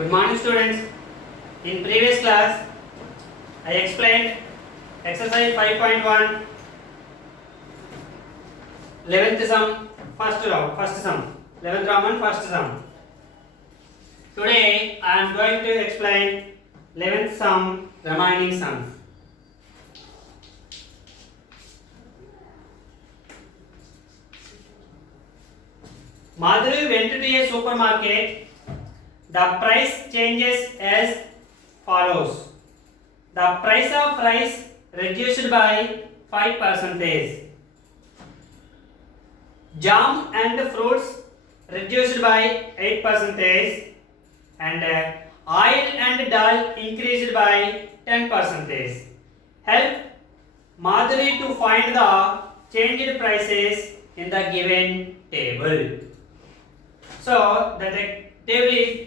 Good morning, students. In previous class, I explained exercise 5.1, 11th sum, first sum, 11th Roman, first sum. Today, I am going to explain 11th sum, remaining sums. Madhuri went to a supermarket. The price changes as follows. The price of rice reduced by 5%. Jam and fruits reduced by 8%. And oil and dal increased by 10%. Help Madhuri to find the changed prices in the given table. So the table is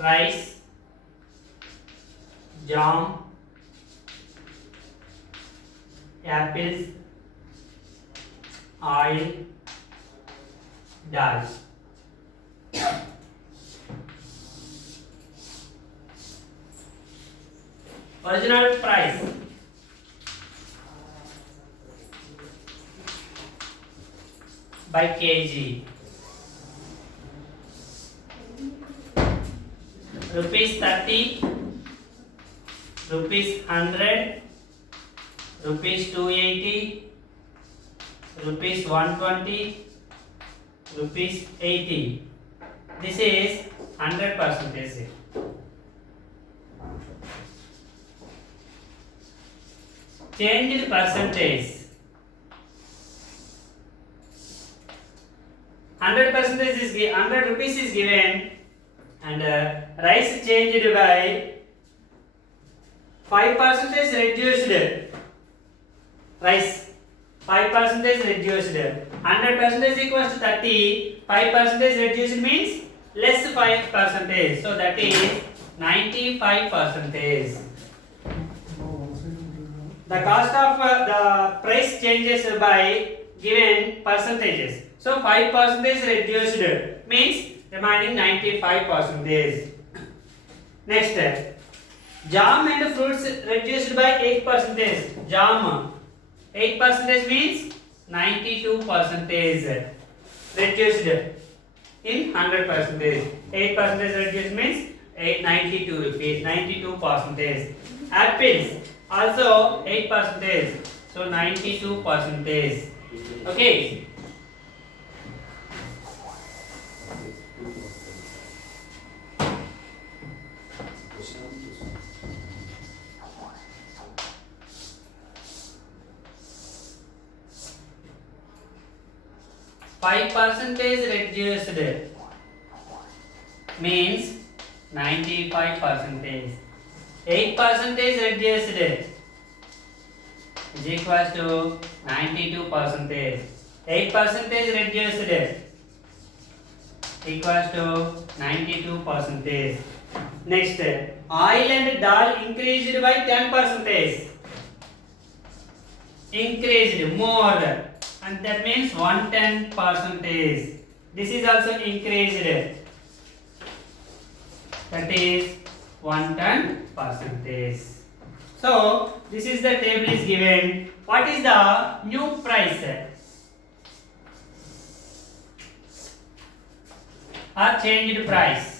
rice, jam, apples, oil, dal. Original price by kg. Rupees 30, rupees 100, rupees 280, rupees 120, rupees 80. This is 100%. Changed percentage. 100% is 100 rupees is given, and rice changed by 5% reduced. Rice 5% reduced. 100% equals to 30. 5% reduced means less 5%. So that is 95%. The cost of the price changes by given percentages. So 5% reduced means remaining 95%. Next, jam and fruits reduced by 8%. Jam 8% means 92% reduced in 100%. 8% reduced means 92 rupees, 92%. Apples also 8%, so 92%. Okay. Percentage reduced means 95%. 8% reduced is equals to 92%. 8% reduced equals to 92%. Next, oil and dal increased by 10%. Increased more, and that means 110%. This is also increased. That is 110%. So this is the table is given. What is the new price or changed price?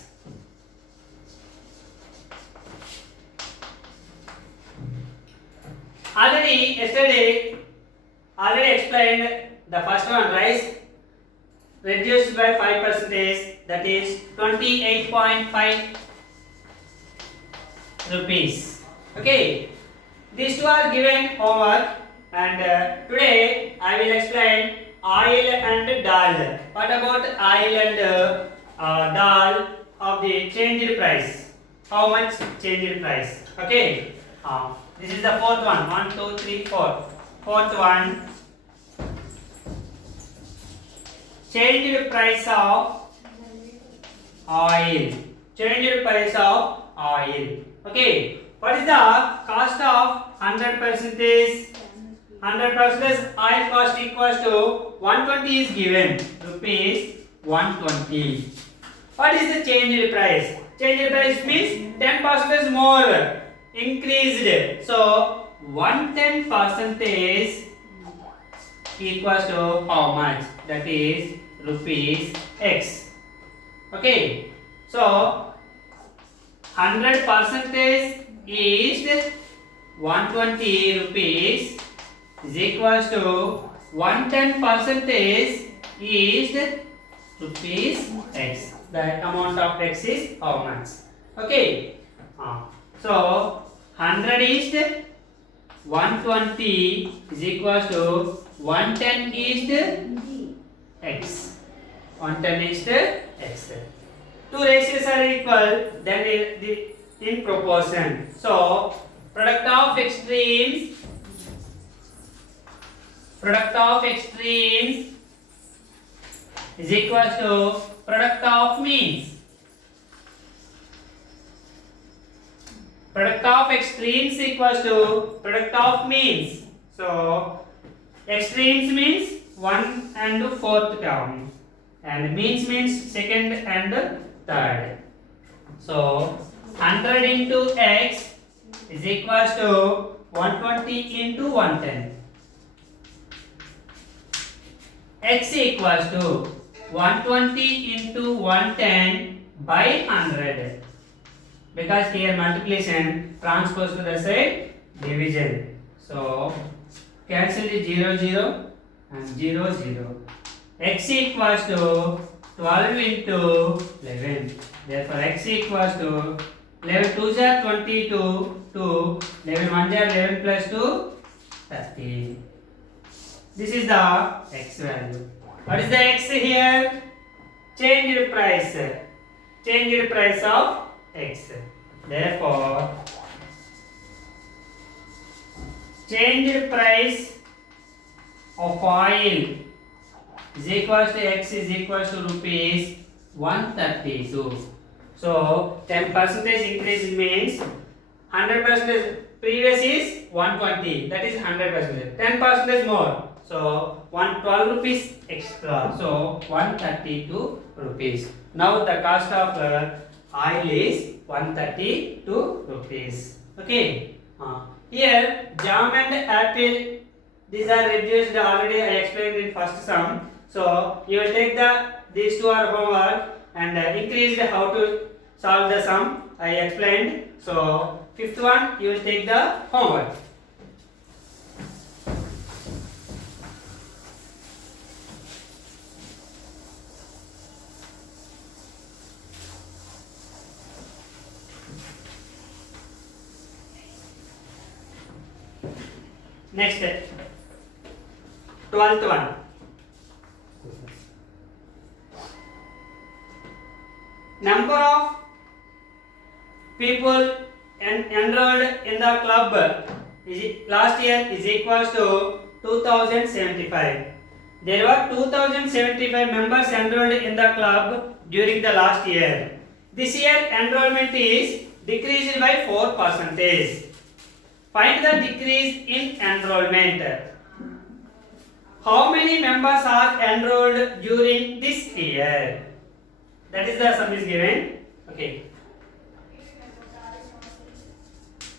Yesterday explained the first one, rice reduced by 5%, that is 28.5 rupees. Okay, these two are given homework, and today I will explain oil and dal. What about oil and dal of the changed price? How much changed price? Okay, this is the fourth one. 1, 2, 3, 4. Fourth one, changed price of oil. Changed price of oil. Okay, what is the cost cost of 100% oil cost equals to 120 is given, rupees 120. What is the changed price? Changed price means 10% more increased. So 110% equals to how much? That is rupees X. Okay. So 100% is 120 rupees is equals to 110% is rupees X. The amount of X is how much? Okay. So 100 is 120 is equals to 110 is X. 110 is X. Two ratios are equal, then in proportion. So product of extremes is equals to product of means. Product of extremes equals to product of means. So extremes means 1 and 4th term, and means second and third. So 100 into X is equals to 120 into 110. X equals to 120 into 110 by 100. Because here multiplication transpose to the side division. So cancel the 0 0 and 0 0. X equals to 12 into 11. Therefore X equals to 11 2s are 22, 2, 11 1s are 11 plus 2, 13. This is the X value. What is the X here? Changed price. Changed price of X. Therefore, changed price of oil is equals to X is equals to rupees 132. So 10% increase means 100%. Previous is 120. That is 100%. 10% more. So 112 rupees extra. So 132 rupees. Now the cost of oil is 132 rupees. Okay. Here jam and apple, these are reduced already. I explained in first sum. So you will take these two are homework and increased how to solve the sum. I explained. So fifth one you will take the homework. Next, 12th one. Number of people enrolled in the club last year is equals to 2075. There were 2075 members enrolled in the club during the last year. This year enrollment is decreased by 4%. Find the decrease in enrollment. How many members are enrolled during this year? That is the sum is given. Okay.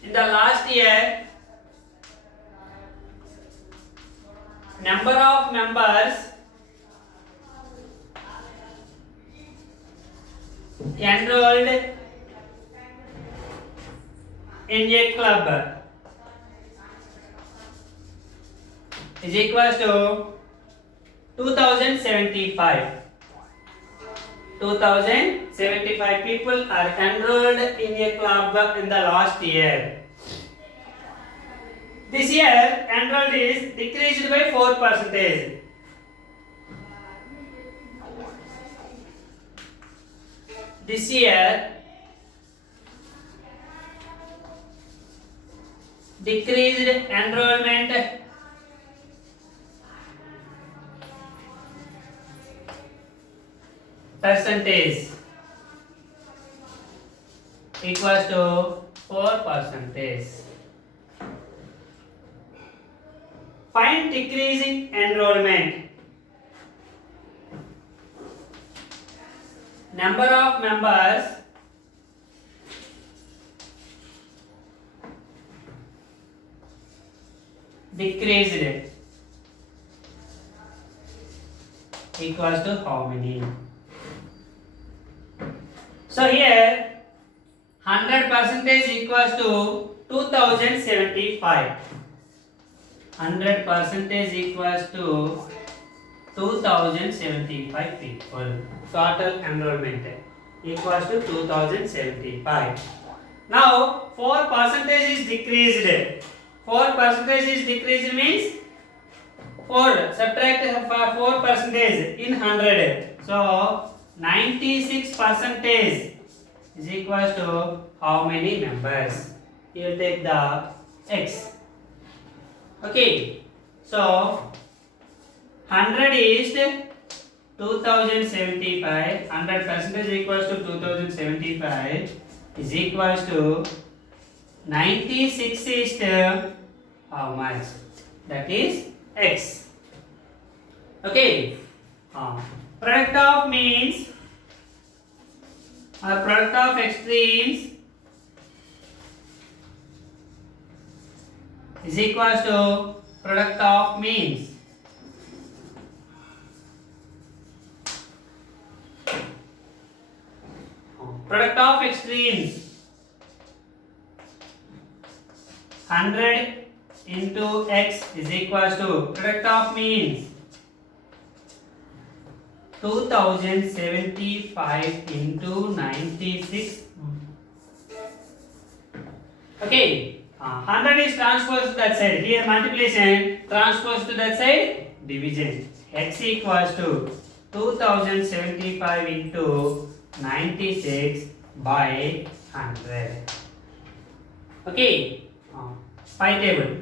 In the last year, number of members enrolled in a club is equals to 2075. 2075 people are enrolled in a club in the last year. This year enrolled is decreased by 4%. This year decreased enrollment percentage equals to 4%. find decreasing enrollment. Number of members decreased equals to how many? So here 100% equals to 2075. 100% equals to 2075 people. Total enrollment equals to 2075. Now 4% is decreased. 4% is decreased means 4 subtract 4% in 100. So 96% is equals to how many members? You will take the x. Okay, so 100 is 2075. 100% equals to 2075 is equals to 96 is how much? That is x. Okay. Product of means or product of extremes is equals to product of means. Product of extremes 100 into x is equals to product of means 2075 into 96. Okay, 100 is transposed to that side. Here multiplication, transposed to that side, division. X equals to 2075 into 96 by 100. Okay, pi table.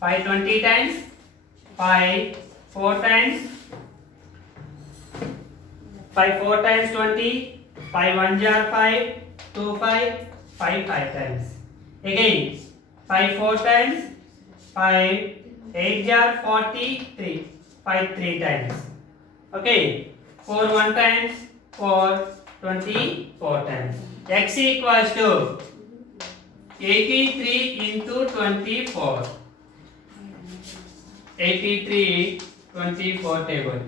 Pi 20 times, pi 4 times, pi 4 times 20, pi 1 jar 5, 2 pi, pi 5 times. Again, pi 4 times, pi 8 jar 43, pi 3 times. Okay, 4 1 times, 4 24 times. X equals to 83 into 24. 83 24 table.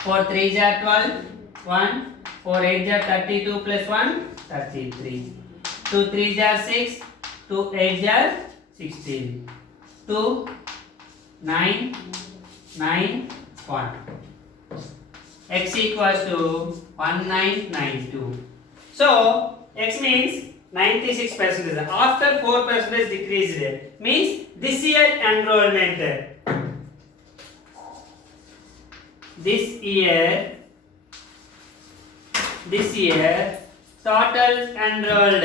4 3 are 12, 1, 4 8 are 32 plus 1, 33. 2 3 are 6, 2 8 are 16. 2 9 9 1. X equals to 1992. So X means 96%. After 4% decreased means this year enrollment. This year total enrolled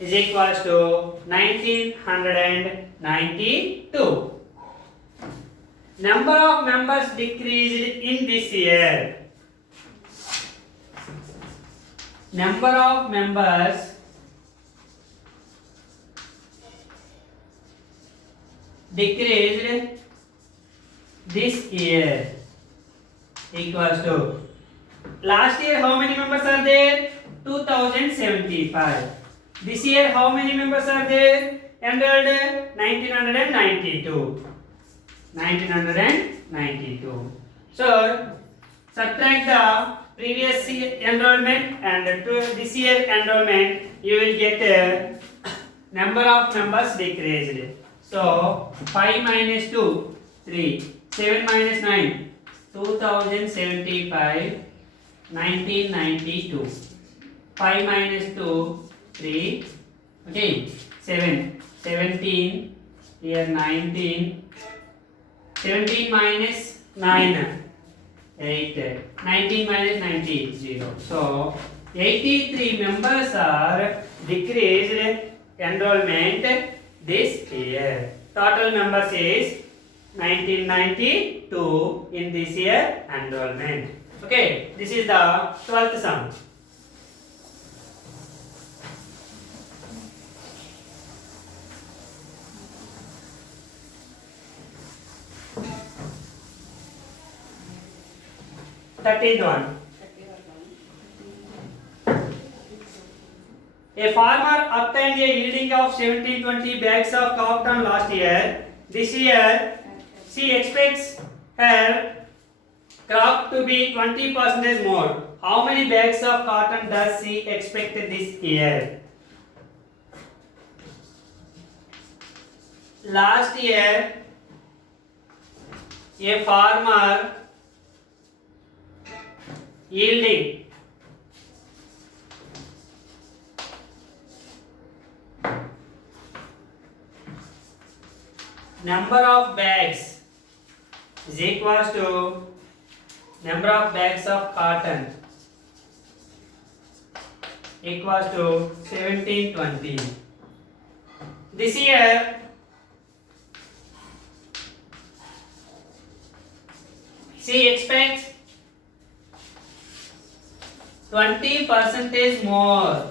is equals to 1992. Number of members decreased in this year. Number of members decreased this year equals to last year how many members are there? 2075. This year how many members are there? Enrolled 1992. 1992. So subtract the previous year enrollment and this year enrollment, you will get number of members decreased. So 5 minus 2, 3, 7 minus 9, 2075, 1992. 5 minus 2, 3, okay, 7, 17, here 19, 17 minus 9, 8, 19 minus 90, 0. So 83 members are decreased enrollment this year. Total members is 1992 in this year enrollment. Okay, this is the 12th sum. 13th one. A farmer obtained a yielding of 1720 bags of cotton last year. This year, she expects her crop to be 20% more. How many bags of cotton does she expect this year? Last year, a farmer yielding number of bags is equals to number of bags of cotton equals to 1720. This year she expects 20% more.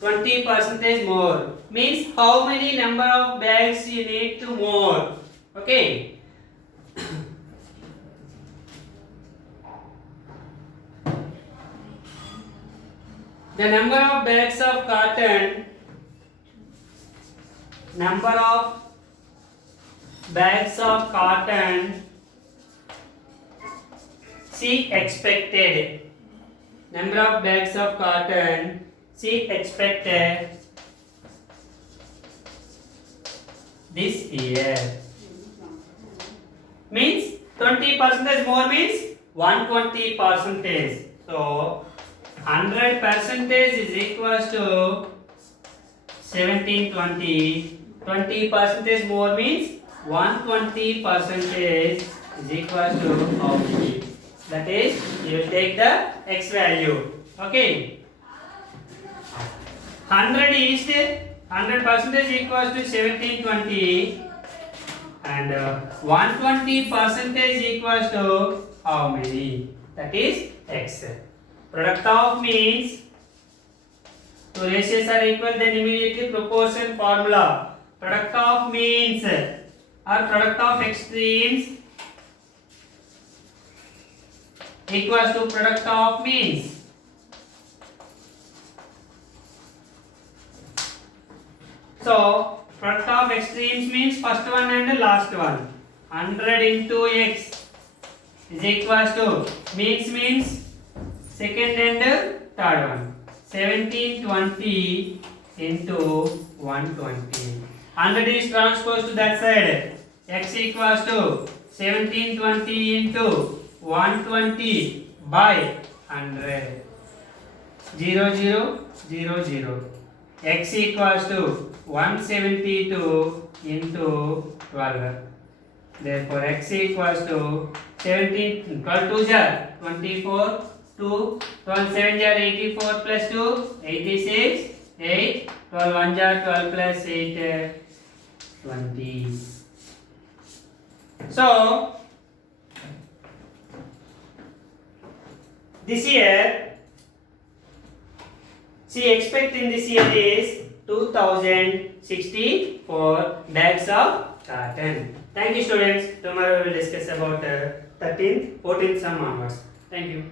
20% more means how many number of bags you need to more. Okay. The number of bags of cotton, she expected. Number of bags of cotton she expected this year. Means 20% more means 120%. So 100% is equals to 1720. 20% more means 120% is equals to how many? That is, you will take the x value. Okay. 100% is equals to 1720, and 120% equals to how many? That is x. Product of means two ratios are equal, then immediately proportion formula. Product of means or product of extremes equals to product of means. So product of extremes means first one and last one. 100 into x is equals to means second and third one. 1720 into 120. 100 is transposed to that side. X equals to 1720 into 120 by 100. 0 0 0 0. X equals to 172 into 12. Therefore, x equals to 17. 12 2 jar 24. 2 12 7 jar 84 plus 2 86. 8 12 1 jar 12 plus 8 20. So this year she expect in this year is 2064 bags of cotton. Thank you, students. Tomorrow we will discuss about 13th, 14th sum onwards. Thank you.